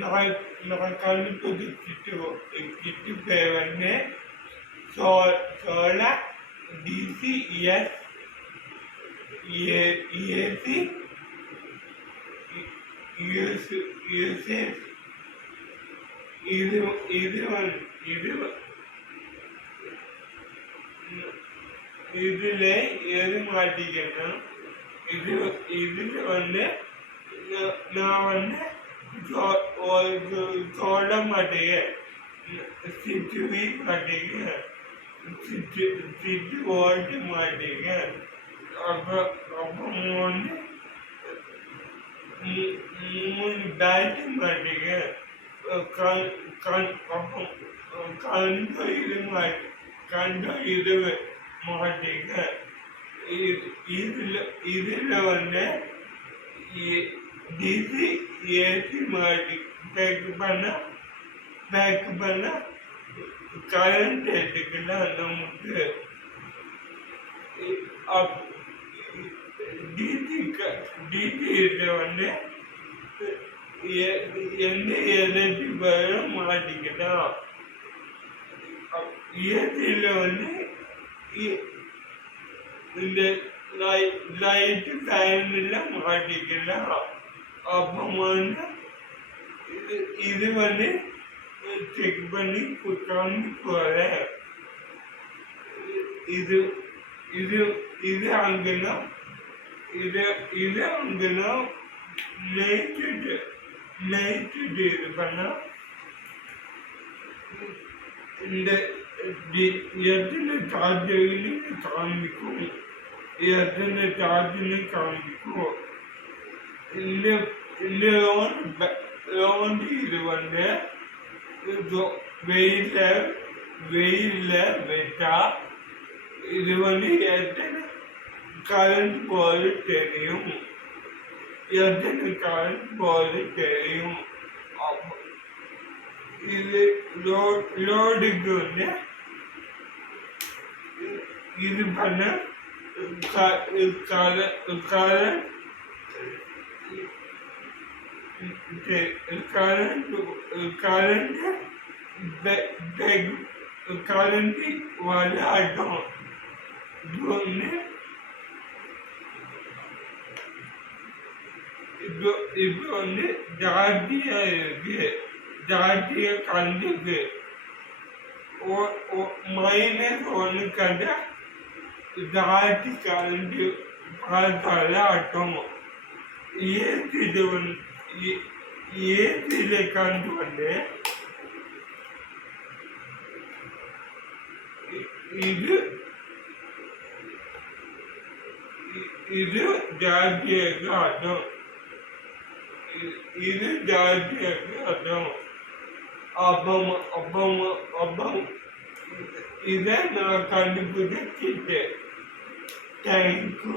நான் கண்டுபிடிச்சிட்டு பேர் வந்து சோழ DCES ஏசி யூசேஸ் இது இது இது இதுல எது மாட்டிக்கணும் இதுல வந்து நான் வந்து சொல்ல மாட்டேன் சிட்டுவி மாட்டேங்க சிட்டு ஓட்ட மாட்டேங்க அப்புறம் வந்து 3 பேட் மாட்டேங்க கண்ட இது மாட்டேங்க இதுல வந்து டிசி ஏசி மாட்டி பேக் பண்ண கரண்ட் எடுக்கலாம் நமக்கு டிசியில் வந்து எந்த எனர்ஜி வரும் மாட்டிக்கலாம் ஏசியில் வந்து இந்த லைட்டு டைமில் மாட்டிக்கலாம் அப்போ வந்து இது வந்து செக் பண்ணி காமிச்சு போகிறேன் இது அங்கன்னா இது அங்கன்னா நைட்டு இது பண்ணா இந்த எத்தனை சார்ஜர்னு காமிக்கும் எத்தனை சார்ஜ்னு காமிக்கும் இந்த லோன் இது வந்து வெயில வெட்டா இது வந்து எத்தனை கரண்ட் போது தெரியும் எத்தனை கரண்ட் போது தெரியும் இது லோடுக்கு வந்து இது பண்ண கரண்ட் விளையாட்டும் இப்போ வந்து ஜாஸ்தியா இருக்கு ஜாஸ்தியா கண்டுக்கு -1 கண்டா ஜாஸ்தி கரண்ட் பார்த்தால ஆட்டும் ஏசியில கண்டு வந்து இது ஜாஸ்தியாக ஆட்டும் இது ஜாஸ்தியாக ஆட்டும் அப்பம் இதை நான் கண்டுபிடிச்சிட்டேன் தேங்க்யூ